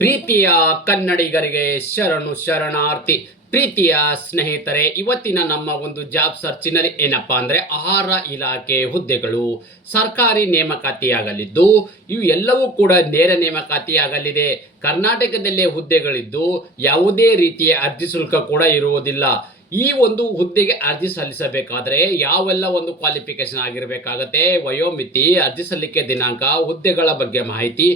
ಪ್ರೀತಿಯ ಕನ್ನಡಿಗರಿಗೆ ಶರಣು ಶರಣಾರ್ಥಿ, ಪ್ರೀತಿಯ ಸ್ನೇಹಿತರೆ, ಇವತ್ತಿನ ನಮ್ಮ ಒಂದು ಜಾಬ್ ಸರ್ಚಿನಲ್ಲಿ ಏನಪ್ಪಾ ಅಂದರೆ ಆಹಾರ ಇಲಾಖೆ ಹುದ್ದೆಗಳು, ಸರ್ಕಾರಿ ನೇಮಕಾತಿಯಾಗಲಿದ್ದು, ಇವು ಎಲ್ಲವೂ ಕೂಡ ನೇರ ನೇಮಕಾತಿಯಾಗಲಿದೆ. ಕರ್ನಾಟಕದಲ್ಲೇ ಹುದ್ದೆಗಳಿದ್ದು ಯಾವುದೇ ರೀತಿಯ ಅರ್ಜಿ ಶುಲ್ಕ ಕೂಡ ಇರುವುದಿಲ್ಲ. ಈ ಒಂದು ಹುದ್ದೆಗೆ ಅರ್ಜಿ ಸಲ್ಲಿಸಬೇಕಾದ್ರೆ ಯಾವೆಲ್ಲ ಒಂದು ಕ್ವಾಲಿಫಿಕೇಶನ್ ಆಗಿರಬೇಕಾಗತ್ತೆ? ವಯೋಮಿತಿ, ಅರ್ಜಿ ಸಲ್ಲಿಕೆ ದಿನಾಂಕ, ಹುದ್ದೆಗಳ ಬಗ್ಗೆ ಮಾಹಿತಿ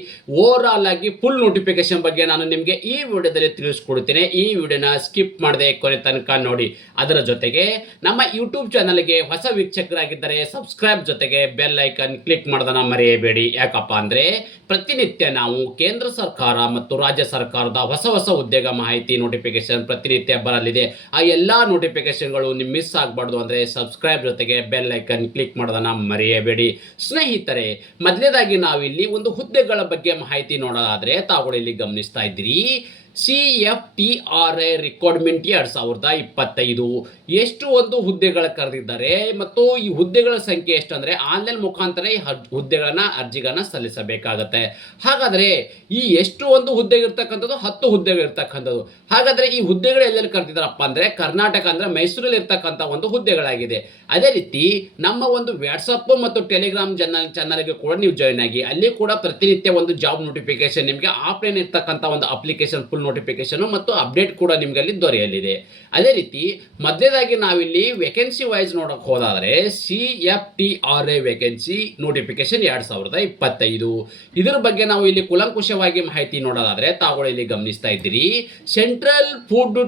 ಓವರ್ ಆಗಿ ಫುಲ್ ನೋಟಿಫಿಕೇಶನ್ ಬಗ್ಗೆ ನಾನು ನಿಮಗೆ ಈ ವಿಡಿಯೋದಲ್ಲಿ ತಿಳಿಸ್ಕೊಡ್ತೀನಿ. ಈ ವಿಡಿಯೋನ ಸ್ಕಿಪ್ ಮಾಡದೆ ಕೊನೆ ತನಕ ನೋಡಿ. ಅದರ ಜೊತೆಗೆ ನಮ್ಮ ಯೂಟ್ಯೂಬ್ ಚಾನಲ್ಗೆ ಹೊಸ ವೀಕ್ಷಕರಾಗಿದ್ದರೆ ಸಬ್ಸ್ಕ್ರೈಬ್ ಜೊತೆಗೆ ಬೆಲ್ ಐಕನ್ ಕ್ಲಿಕ್ ಮಾಡೋದನ್ನ ಮರೆಯಬೇಡಿ. ಯಾಕಪ್ಪ ಅಂದರೆ ಪ್ರತಿನಿತ್ಯ ನಾವು ಕೇಂದ್ರ ಸರ್ಕಾರ ಮತ್ತು ರಾಜ್ಯ ಸರ್ಕಾರದ ಹೊಸ ಹೊಸ ಉದ್ಯೋಗ ಮಾಹಿತಿ ನೋಟಿಫಿಕೇಶನ್ ಪ್ರತಿನಿತ್ಯ ಬರಲಿದೆ. ಆ ಎಲ್ಲ ನೋಟಿಫಿಕೇಶನ್ಗಳು ನಿಮ್ ಮಿಸ್ ಆಗಬಾರ್ದು ಅಂದರೆ ಸಬ್ಸ್ಕ್ರೈಬ್ ಜೊತೆಗೆ ಬೆಲ್ ಐಕನ್ ಕ್ಲಿಕ್ ಮಾಡೋದನ್ನ ಮರೆಯಬೇಡಿ. ಸ್ನೇಹಿತರೆ ಮೊದಲನೇದಾಗಿ ನಾವಿಲ್ಲಿ ಒಂದು ಹುದ್ದೆಗಳ ಬಗ್ಗೆ ಮಾಹಿತಿ ನೋಡೋದಾದ್ರೆ ತಾವುಗಳು ಇಲ್ಲಿ ಗಮನಿಸ್ತಾ ಇದ್ದೀರಿ. C F T R A requirement ಎರಡು ಸಾವಿರದ ಇಪ್ಪತ್ತೈದು. ಎಷ್ಟು ಒಂದು ಹುದ್ದೆಗಳ ಕರೆದಿದ್ದಾರೆ ಮತ್ತು ಈ ಹುದ್ದೆಗಳ ಸಂಖ್ಯೆ ಎಷ್ಟು ಅಂದರೆ ಆನ್ಲೈನ್ ಮುಖಾಂತರ ಈ ಹದ್- ಹುದ್ದೆಗಳನ್ನ ಅರ್ಜಿಗಳನ್ನ ಸಲ್ಲಿಸಬೇಕಾಗತ್ತೆ. ಹಾಗಾದರೆ ಈ ಎಷ್ಟು ಒಂದು ಹುದ್ದೆಗಿರ್ತಕ್ಕಂಥದ್ದು ಹತ್ತು ಹುದ್ದೆಗಳಿರ್ತಕ್ಕಂಥದ್ದು. ಹಾಗಾದರೆ ಈ ಹುದ್ದೆಗಳು ಎಲ್ಲೆಲ್ಲಿ ಕರೆದಿದ್ದಾರಪ್ಪ ಅಂದರೆ ಕರ್ನಾಟಕ ಅಂದರೆ ಮೈಸೂರಲ್ಲಿ ಇರ್ತಕ್ಕಂಥ ಒಂದು ಹುದ್ದೆಗಳಾಗಿದೆ. ಅದೇ ರೀತಿ ನಮ್ಮ ಒಂದು ವಾಟ್ಸಪ್ ಮತ್ತು ಟೆಲಿಗ್ರಾಮ್ ಚಾನಲ್ ಚಾನಲ್ಗೆ ಕೂಡ ನೀವು ಜಾಯ್ನ್ ಆಗಿ, ಅಲ್ಲಿ ಕೂಡ ಪ್ರತಿನಿತ್ಯ ಒಂದು ಜಾಬ್ ನೋಟಿಫಿಕೇಶನ್ ನಿಮಗೆ ಆಫ್ಲೈನ್ ಇರ್ತಕ್ಕಂಥ ಒಂದು ಅಪ್ಲಿಕೇಶನ್ ಫುಲ್ ನೋಟಿಫಿಕೇಶನ್ ಮತ್ತು ಅಪ್ಡೇಟ್ ಕೂಡ ನಿಮಗೆ ಅಲ್ಲಿ ದೊರೆಯಲಿದೆ. ಅದೇ ರೀತಿ ಮೊದಲೇದಾಗಿ ನಾವಿಲ್ಲಿ ವೇಕೆನ್ಸಿ ವೈಸ್ ನೋಡೋಕೆ ಹೋದಾದರೆ C F T R A vacancy notification ಎರಡ್ ಸಾವಿರದ ಇಪ್ಪತ್ತೈದು. ಇದರ ಬಗ್ಗೆ ನಾವು ಇಲ್ಲಿ ಕುಲಂಕುಷವಾಗಿ ಮಾಹಿತಿ ನೋಡೋದಾದರೆ ತಾವುಗಳು ಇಲ್ಲಿ ಗಮನಿಸ್ತಾ ಇದ್ದೀರಿ. ಸೆಂಟ್ರಲ್ ಫುಡ್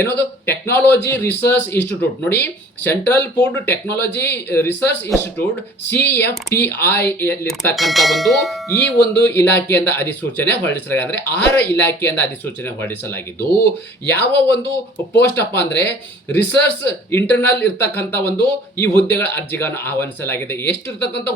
ಏನದು ಟೆಕ್ನಾಲಜಿ ರಿಸರ್ಚ್ ಇನ್ಸ್ಟಿಟ್ಯೂಟ್ ನೋಡಿ central food technology research institute C F T I ಇರ್ತಕ್ಕಂಥ ಒಂದು, ಈ ಒಂದು ಇಲಾಖೆಯಿಂದ ಅಧಿಸೂಚನೆ ಹೊರಡಿಸಲಾಗಿದೆ. ಅಂದ್ರೆ ಆಹಾರ ಇಲಾಖೆಯಿಂದ ಅಧಿಸೂಚನೆ ಹೊರಡಿಸಲಾಗಿದ್ದು, ಯಾವ ಒಂದು ಪೋಸ್ಟ್ ಅಪ್ಪ ಅಂದ್ರೆ ರಿಸರ್ಚ್ ಇಂಟರ್ನಲ್ ಇರ್ತಕ್ಕಂಥ ಒಂದು ಈ ಹುದ್ದೆಗಳ ಅರ್ಜಿಗಳನ್ನು ಆಹ್ವಾನಿಸಲಾಗಿದೆ. ಎಷ್ಟು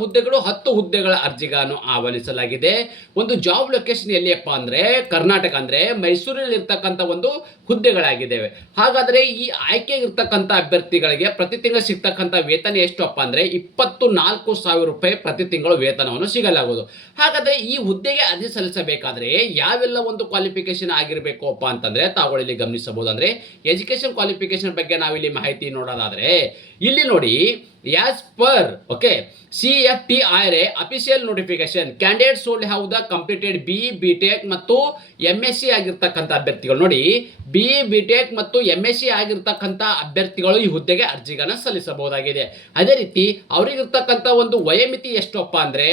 ಹುದ್ದೆಗಳು? ಹತ್ತು ಹುದ್ದೆಗಳ ಅರ್ಜಿಗಳನ್ನು ಆಹ್ವಾನಿಸಲಾಗಿದೆ. ಒಂದು ಜಾಬ್ ಲೊಕೇಶನ್ ಎಲ್ಲಿಯಪ್ಪ ಅಂದ್ರೆ, ಕರ್ನಾಟಕ ಅಂದ್ರೆ ಮೈಸೂರಲ್ಲಿ ಇರ್ತಕ್ಕಂಥ ಒಂದು ಹುದ್ದೆಗಳಾಗಿದ್ದಾವೆ. ಹಾಗಾದ್ರೆ ಈ ಆಯ್ಕೆ ಇರ್ತಕ್ಕಂಥ ಅಭ್ಯರ್ಥಿಗಳಿಗೆ ಪ್ರತಿ ತಿಂಗಳು ಸಿಗ್ತಕ್ಕಂಥ ವೇತನ ಎಷ್ಟಪ್ಪ ಅಂದ್ರೆ ಇಪ್ಪತ್ತು ನಾಲ್ಕು ಸಾವಿರ ರೂಪಾಯಿ ಪ್ರತಿ ತಿಂಗಳು ವೇತನವನ್ನು ಸಿಗಲಾಗುವುದು. ಹಾಗಾದ್ರೆ ಈ ಹುದ್ದೆಗೆ ಅರ್ಜಿ ಸಲ್ಲಿಸಬೇಕಾದ್ರೆ ಯಾವೆಲ್ಲ ಒಂದು ಕ್ವಾಲಿಫಿಕೇಶನ್ ಆಗಿರಬೇಕು ಅಪ್ಪ ಅಂತಂದ್ರೆ ತಾವು ಇಲ್ಲಿ ಗಮನಿಸಬಹುದು. ಅಂದ್ರೆ ಎಜುಕೇಶನ್ ಕ್ವಾಲಿಫಿಕೇಶನ್ ಬಗ್ಗೆ ನಾವಿಲ್ಲಿ ಮಾಹಿತಿ ನೋಡೋದಾದ್ರೆ ಇಲ್ಲಿ ನೋಡಿ as per okay C F T R A official notification candidate soul have completed B B tech ಮತ್ತು ಎಂ ಎಸ್ ಸಿ ಆಗಿರ್ತಕ್ಕಂಥ ಅಭ್ಯರ್ಥಿಗಳು. ನೋಡಿ ಬಿ ಬಿ ಟೆಕ್ ಮತ್ತು ಎಂ ಎಸ್ ಸಿ ಆಗಿರ್ತಕ್ಕಂಥ ಅಭ್ಯರ್ಥಿಗಳು ಈ ಹುದ್ದೆಗೆ ಅರ್ಜಿಗಳನ್ನು ಸಲ್ಲಿಸಬಹುದಾಗಿದೆ. ಅದೇ ರೀತಿ ಅವರಿಗಿರ್ತಕ್ಕಂಥ ಒಂದು ವಯೋಮಿತಿ ಎಷ್ಟಪ್ಪ ಅಂದ್ರೆ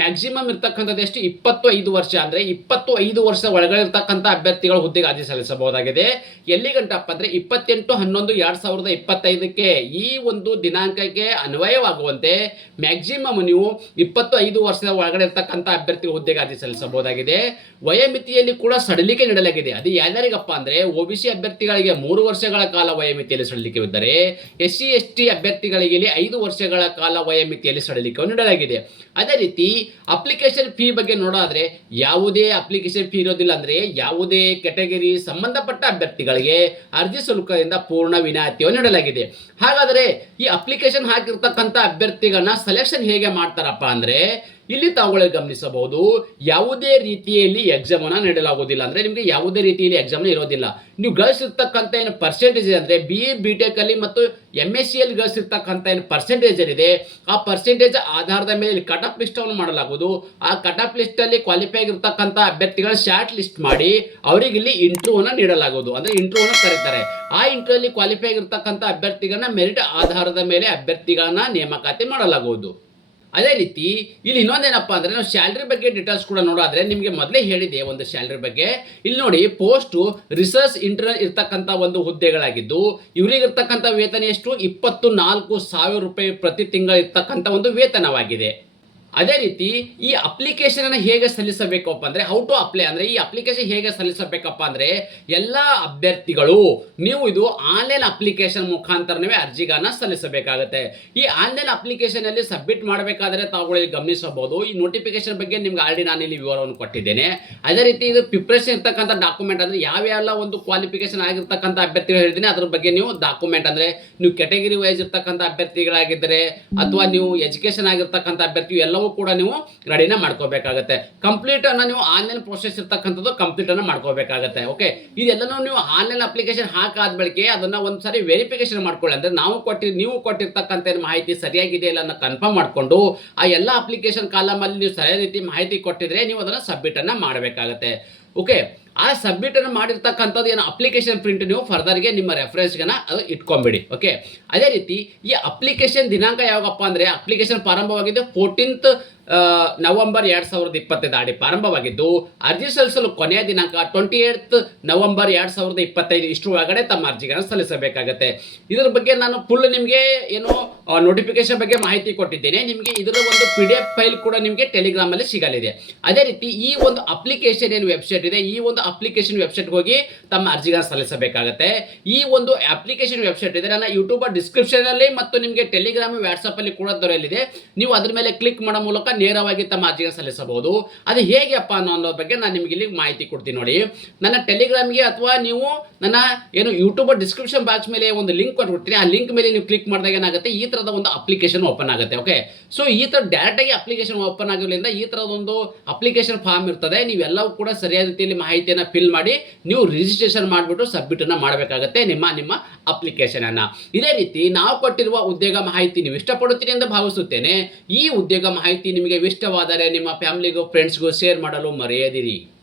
ಮ್ಯಾಕ್ಸಿಮಮ್ ಇರ್ತಕ್ಕಂಥದ್ದು ಎಷ್ಟು? ಇಪ್ಪತ್ತು ಐದು ವರ್ಷ ಅಂದ್ರೆ ಇಪ್ಪತ್ತು ಐದು ವರ್ಷ ಒಳಗಡೆ ಇರ್ತಕ್ಕಂಥ ಅಭ್ಯರ್ಥಿಗಳು ಹುದ್ದೆಗೆ ಅರ್ಜಿ ಸಲ್ಲಿಸಬಹುದಾಗಿದೆ. ಎಲ್ಲಿ ಗಂಟಪ್ಪ ಅಂದ್ರೆ ಇಪ್ಪತ್ತೆಂಟು, ಹನ್ನೊಂದು, ಎರಡ್ ಸಾವಿರದ ಇಪ್ಪತ್ತೈದಕ್ಕೆ ಈ ಒಂದು ದಿನಾಂಕಕ್ಕೆ ಅನ್ವಯವಾಗುವಂತೆ ಮ್ಯಾಕ್ಸಿಮಮ್ ನೀವು ಇಪ್ಪತ್ತು ಐದು ವರ್ಷದ ಒಳಗಡೆ ಇರ್ತಕ್ಕಂಥ ಅಭ್ಯರ್ಥಿ ಹುದ್ದೆಗೆ ಅರ್ಜಿ ಸಲ್ಲಿಸಬಹುದಾಗಿದೆ. ವಯೋಮಿತಿಯಲ್ಲಿ ಕೂಡ ಸಡಿಲಿಕೆ ನೀಡಲಾಗಿದೆ. ಅದು ಯಾರ್ಯಾರಿಗಪ್ಪ ಅಂದ್ರೆ ಒಬಿಸಿ ಅಭ್ಯರ್ಥಿಗಳಿಗೆ ಮೂರು ವರ್ಷಗಳ ಕಾಲ ವಯೋಮಿತಿಯಲ್ಲಿ ಸಡಿಲಿಕೆವಿದ್ದರೆ ಎಸ್ ಸಿ ಎಸ್ ಟಿ ಅಭ್ಯರ್ಥಿಗಳಿಗೆ ಐದು ವರ್ಷಗಳ ಕಾಲ ವಯೋಮಿತಿಯಲ್ಲಿ ಸಡಿಲಿಕೆಯನ್ನು ನೀಡಲಾಗಿದೆ. ಅದೇ ರೀತಿ ಅಪ್ಲಿಕೇಶನ್ ಫೀ ಬಗ್ಗೆ ನೋಡಾದ್ರೆ ಯಾವುದೇ ಅಪ್ಲಿಕೇಶನ್ ಫೀ ಇರೋದಿಲ್ಲ ಅಂದ್ರೆ ಯಾವುದೇ ಕೆಟಗರಿ ಸಂಬಂಧಪಟ್ಟ ಅಭ್ಯರ್ಥಿಗಳಿಗೆ ಅರ್ಜಿ ಶುಲ್ಕದಿಂದ ಪೂರ್ಣ ವಿನಾಯಿತಿಯನ್ನು ನೀಡಲಾಗಿದೆ. ಹಾಗಾದರೆ ಈ ಅಪ್ಲಿಕೇಶನ್ ಹಾಕಿರ್ತಕ್ಕಂಥ ಅಭ್ಯರ್ಥಿಗಳನ್ನ ಸೆಲೆಕ್ಷನ್ ಹೇಗೆ ಮಾಡ್ತಾರಪ್ಪ ಅಂದ್ರೆ ಇಲ್ಲಿ ತಾವುಗಳು ಗಮನಿಸಬಹುದು, ಯಾವುದೇ ರೀತಿಯಲ್ಲಿ ಎಕ್ಸಾಮ್ ಅನ್ನ ನೀಡಲಾಗುವುದಿಲ್ಲ. ಅಂದ್ರೆ ನಿಮಗೆ ಯಾವುದೇ ರೀತಿಯಲ್ಲಿ ಎಕ್ಸಾಮ್ ಇರೋದಿಲ್ಲ. ನೀವು ಗಳಿಸಿರ್ತಕ್ಕಂಥ ಏನು ಪರ್ಸೆಂಟೇಜ್ ಅಂದ್ರೆ ಬಿ ಎ ಬಿ ಟೆಕ್ ಅಲ್ಲಿ ಮತ್ತು ಎಂ ಎಸ್ ಸಿ ಅಲ್ಲಿ ಗಳಿಸಿರ್ತಕ್ಕಂಥ ಏನು ಪರ್ಸೆಂಟೇಜ್ ಏನಿದೆ, ಆ ಪರ್ಸೆಂಟೇಜ್ ಆಧಾರದ ಮೇಲೆ ಕಟ್ ಆಫ್ ಲಿಸ್ಟ್ ಅನ್ನು ಮಾಡಲಾಗುವುದು. ಆ ಕಟ್ ಆಫ್ ಲಿಸ್ಟ್ ಅಲ್ಲಿ ಕ್ವಾಲಿಫೈ ಆಗಿರ್ತಕ್ಕಂಥ ಅಭ್ಯರ್ಥಿಗಳ ಶಾರ್ಟ್ ಲಿಸ್ಟ್ ಮಾಡಿ, ಅವರಿಗೆ ಇಲ್ಲಿ ಅನ್ನ ನೀಡಲಾಗುವುದು. ಅಂದ್ರೆ ಅನ್ನ ಕರೀತಾರೆ. ಆ ಇಂಟರ್ವ್ಯೂ ಕ್ವಾಲಿಫೈ ಆಗಿರ್ತಕ್ಕಂಥ ಅಭ್ಯರ್ಥಿಗಳನ್ನ ಮೆರಿಟ್ ಆಧಾರದ ಮೇಲೆ ಅಭ್ಯರ್ಥಿಗಳನ್ನ ನೇಮಕಾತಿ ಮಾಡಲಾಗುವುದು. ಅದೇ ರೀತಿ, ಇಲ್ಲಿ ಇನ್ನೊಂದೇನಪ್ಪ ಅಂದರೆ ನಾವು ಸ್ಯಾಲ್ರಿ ಬಗ್ಗೆ ಡೀಟೇಲ್ಸ್ ಕೂಡ ನೋಡೋದ್ರೆ ನಿಮಗೆ ಮೊದಲೇ ಹೇಳಿದೆ ಒಂದು ಸ್ಯಾಲ್ರಿ ಬಗ್ಗೆ. ಇಲ್ಲಿ ನೋಡಿ ಪೋಸ್ಟು ರಿಸರ್ಚ್ ಇಂಟರ್ ಇರ್ತಕ್ಕಂಥ ಒಂದು ಹುದ್ದೆಗಳಾಗಿದ್ದು, ಇವರಿಗೆ ಇರ್ತಕ್ಕಂಥ ವೇತನ ಎಷ್ಟು? ಇಪ್ಪತ್ತು ನಾಲ್ಕು ಸಾವಿರ ರೂಪಾಯಿ ಪ್ರತಿ ತಿಂಗಳು ಇರ್ತಕ್ಕಂಥ ಒಂದು ವೇತನವಾಗಿದೆ. ಅದೇ ರೀತಿ ಈ ಅಪ್ಲಿಕೇಶನ್ ಅನ್ನು ಹೇಗೆ ಸಲ್ಲಿಸಬೇಕಪ್ಪ ಅಂದ್ರೆ ಹೌ ಟು ಅಪ್ಲೈ ಅಂದ್ರೆ ಈ ಅಪ್ಲಿಕೇಶನ್ ಹೇಗೆ ಸಲ್ಲಿಸಬೇಕಪ್ಪ ಅಂದ್ರೆ ಎಲ್ಲ ಅಭ್ಯರ್ಥಿಗಳು ನೀವು ಇದು ಆನ್ಲೈನ್ ಅಪ್ಲಿಕೇಶನ್ ಮುಖಾಂತರವೇ ಅರ್ಜಿಗಳನ್ನ ಸಲ್ಲಿಸಬೇಕಾಗುತ್ತೆ. ಈ ಆನ್ಲೈನ್ ಅಪ್ಲಿಕೇಶನ್ ಅಲ್ಲಿ ಸಬ್ಮಿಟ್ ಮಾಡಬೇಕಾದ್ರೆ ತಾವುಗಳಲ್ಲಿ ಗಮನಿಸಬಹುದು. ಈ ನೋಟಿಫಿಕೇಶನ್ ಬಗ್ಗೆ ನಿಮ್ಗೆ ಆಲ್ರೆಡಿ ನಾನು ಇಲ್ಲಿ ವಿವರವನ್ನು ಕೊಟ್ಟಿದ್ದೇನೆ. ಅದೇ ರೀತಿ ಇದು ಪ್ರಿಪ್ರೇಷನ್ ಇರ್ತಕ್ಕಂಥ ಡಾಕ್ಯುಮೆಂಟ್ ಅಂದ್ರೆ ಯಾವ ಒಂದು ಕ್ವಾಲಿಫಿಕೇಶನ್ ಆಗಿರ್ತಕ್ಕಂಥ ಅಭ್ಯರ್ಥಿಗಳು ಹೇಳಿದ್ದೀನಿ, ಅದ್ರ ಬಗ್ಗೆ ನೀವು ಡಾಕ್ಯುಮೆಂಟ್ ಅಂದ್ರೆ ನೀವು ಕೆಟಗರಿ ವೈಸ್ ಇರ್ತಕ್ಕಂಥ ಅಭ್ಯರ್ಥಿಗಳಾಗಿದ್ದರೆ ಅಥವಾ ನೀವು ಎಜುಕೇಶನ್ ಆಗಿರ್ತಕ್ಕಂಥ ಅಭ್ಯರ್ಥಿ ಎಲ್ಲವೂ ಎಲ್ಲವೂ ಕೂಡ ನೀವು ರೆಡಿನ ಮಾಡ್ಕೋಬೇಕಾಗತ್ತೆ. ಕಂಪ್ಲೀಟ್ ಅನ್ನ ನೀವು ಆನ್ಲೈನ್ ಪ್ರೊಸೆಸ್ ಇರ್ತಕ್ಕಂಥದ್ದು ಕಂಪ್ಲೀಟ್ ಅನ್ನ ಮಾಡ್ಕೋಬೇಕಾಗತ್ತೆ ಓಕೆ ಇದೆಲ್ಲನೂ ನೀವು ಆನ್ಲೈನ್ ಅಪ್ಲಿಕೇಶನ್ ಹಾಕಾದ ಬಳಿಕೆ ಅದನ್ನ ಒಂದು ಸಾರಿ ವೆರಿಫಿಕೇಶನ್ ಮಾಡ್ಕೊಳ್ಳಿ. ಅಂದ್ರೆ ನಾವು ಕೊಟ್ಟಿ, ನೀವು ಕೊಟ್ಟಿರ್ತಕ್ಕಂಥ ಮಾಹಿತಿ ಸರಿಯಾಗಿದೆ ಇಲ್ಲ ಅನ್ನೋ ಕನ್ಫರ್ಮ್ ಮಾಡಿಕೊಂಡು ಆ ಎಲ್ಲ ಅಪ್ಲಿಕೇಶನ್ ಕಾಲಮಲ್ಲಿ ನೀವು ಸರಿಯಾದ ರೀತಿ ಮಾಹಿತಿ ಕೊಟ್ಟಿದ್ರೆ ನೀವು ಅದನ್ನ ಸಬ್ಮಿಟ್ ಅನ್ನ ಮಾಡಬೇಕಾಗತ್ತೆ ಓಕೆ ಆ ಸಬ್ಮಿಟ್ ಅನ್ನು ಮಾಡಿರ್ತಕ್ಕಂಥದ್ದು ಏನು ಅಪ್ಲಿಕೇಶನ್ ಪ್ರಿಂಟ್ ನೀವು ಫರ್ದರ್ಗೆ ನಿಮ್ಮ ರೆಫರೆನ್ಸ್ಗನ ಅದು ಇಟ್ಕೊಂಬಿಡಿ ಓಕೆ ಅದೇ ರೀತಿ ಈ ಅಪ್ಲಿಕೇಶನ್ ದಿನಾಂಕ ಯಾವಾಗಪ್ಪ ಅಂದರೆ ಅಪ್ಲಿಕೇಶನ್ ಪ್ರಾರಂಭವಾಗಿದ್ದು ಫೋರ್ಟೀನ್ತ್ ನವೆಂಬರ್ ಎರಡು ಸಾವಿರದ ಇಪ್ಪತ್ತೈದು ಅಡಿ ಪ್ರಾರಂಭವಾಗಿದ್ದು, ಅರ್ಜಿ ಸಲ್ಲಿಸಲು ಕೊನೆಯ ದಿನಾಂಕ ಟ್ವೆಂಟಿ ಏಯ್ತ್ ನವೆಂಬರ್ ಎರಡು ಸಾವಿರದ ಇಪ್ಪತ್ತೈದು. ಇಷ್ಟು ಒಳಗಡೆ ತಮ್ಮ ಅರ್ಜಿಗಳನ್ನು ಸಲ್ಲಿಸಬೇಕಾಗತ್ತೆ. ಇದರ ಬಗ್ಗೆ ನಾನು ಫುಲ್ ನಿಮಗೆ ಏನು ನೋಟಿಫಿಕೇಶನ್ ಬಗ್ಗೆ ಮಾಹಿತಿ ಕೊಟ್ಟಿದ್ದೇನೆ. ನಿಮಗೆ ಇದರ ಒಂದು ಪಿ ಡಿ ಎಫ್ ಫೈಲ್ ಕೂಡ ನಿಮಗೆ ಟೆಲಿಗ್ರಾಮಲ್ಲಿ ಸಿಗಲಿದೆ. ಅದೇ ರೀತಿ ಈ ಒಂದು ಅಪ್ಲಿಕೇಶನ್ ಏನು ವೆಬ್ಸೈಟ್ ಇದೆ, ಈ ಒಂದು ಅಪ್ಲಿಕೇಶನ್ ವೆಬ್ಸೈಟ್ ಹೋಗಿ ತಮ್ಮ ಅರ್ಜಿಗಳನ್ನು ಸಲ್ಲಿಸಬೇಕಾಗತ್ತೆ. ಈ ಒಂದು ಅಪ್ಲಿಕೇಶನ್ ವೆಬ್ಸೈಟ್ ಇದೆ, ನನ್ನ ಯೂಟ್ಯೂಬ್ ಡಿಸ್ಕ್ರಿಪ್ಷನ್ ಅಲ್ಲಿ ಮತ್ತು ನಿಮಗೆ ಟೆಲಿಗ್ರಾಮ್ ವಾಟ್ಸಪ್ ಅಲ್ಲಿ ಕೂಡ ದೊರೆಯಲಿದೆ. ನೀವು ಅದ್ರ ಮೇಲೆ ಕ್ಲಿಕ್ ಮಾಡೋ ಮೂಲಕ ನೇರವಾಗಿ ತಮ್ಮ ಅರ್ಜಿಯನ್ನು ಸಲ್ಲಿಸಬಹುದು. ಅದು ಹೇಗೆಪ್ಪ ಅನ್ನೋ ಬಗ್ಗೆ ನಾನು ನಿಮಗೆ ಇಲ್ಲಿ ಮಾಹಿತಿ ಕೊಡ್ತೀನಿ ನೋಡಿ. ನನ್ನ ಟೆಲಿಗ್ರಾಮ್ಗೆ ಅಥವಾ ನೀವು ನನ್ನ ಏನು ಯೂಟ್ಯೂಬ್ ಡಿಸ್ಕ್ರಿಪ್ಷನ್ ಬಾಕ್ಸ್ ಮೇಲೆ ಒಂದು ಲಿಂಕ್ ಕೊಟ್ಬಿಡ್ತೀನಿ. ಆ ಲಿಂಕ್ ಮೇಲೆ ನೀವು ಕ್ಲಿಕ್ ಮಾಡಿದಾಗ ಏನಾಗುತ್ತೆ? ಈ ಥರದ ಒಂದು ಅಪ್ಲಿಕೇಶನ್ ಓಪನ್ ಆಗುತ್ತೆ ಓಕೆ ಸೊ ಈ ಥರ ಡೈರೆಕ್ಟಾಗಿ ಅಪ್ಲಿಕೇಶನ್ ಓಪನ್ ಆಗೋದ್ರಿಂದ ಈ ಥರದ ಒಂದು ಅಪ್ಲಿಕೇಶನ್ ಫಾರ್ಮ್ ಇರ್ತದೆ. ನೀವೆಲ್ಲವೂ ಕೂಡ ಸರಿಯಾದ ರೀತಿಯಲ್ಲಿ ಮಾಹಿತಿಯನ್ನು ಫಿಲ್ ಮಾಡಿ, ನೀವು ರಿಜಿಸ್ಟ್ರೇಷನ್ ಮಾಡಿಬಿಟ್ಟು ಸಬ್ಮಿಟನ್ನು ಮಾಡಬೇಕಾಗತ್ತೆ ನಿಮ್ಮ ನಿಮ್ಮ ಅಪ್ಲಿಕೇಶನ್ ಅನ್ನ. ಇದೇ ರೀತಿ ನಾವು ಕೊಟ್ಟಿರುವ ಉದ್ಯೋಗ ಮಾಹಿತಿ ನೀವು ಇಷ್ಟಪಡುತ್ತೀರಿ ಎಂದು ಭಾವಿಸುತ್ತೇನೆ. ಈ ಉದ್ಯೋಗ ಮಾಹಿತಿ ನಿಮಗೆ ಇಷ್ಟವಾದರೆ ನಿಮ್ಮ ಫ್ಯಾಮಿಲಿಗೂ ಫ್ರೆಂಡ್ಸ್ಗೂ ಶೇರ್ ಮಾಡಲು ಮರೆಯದಿರಿ.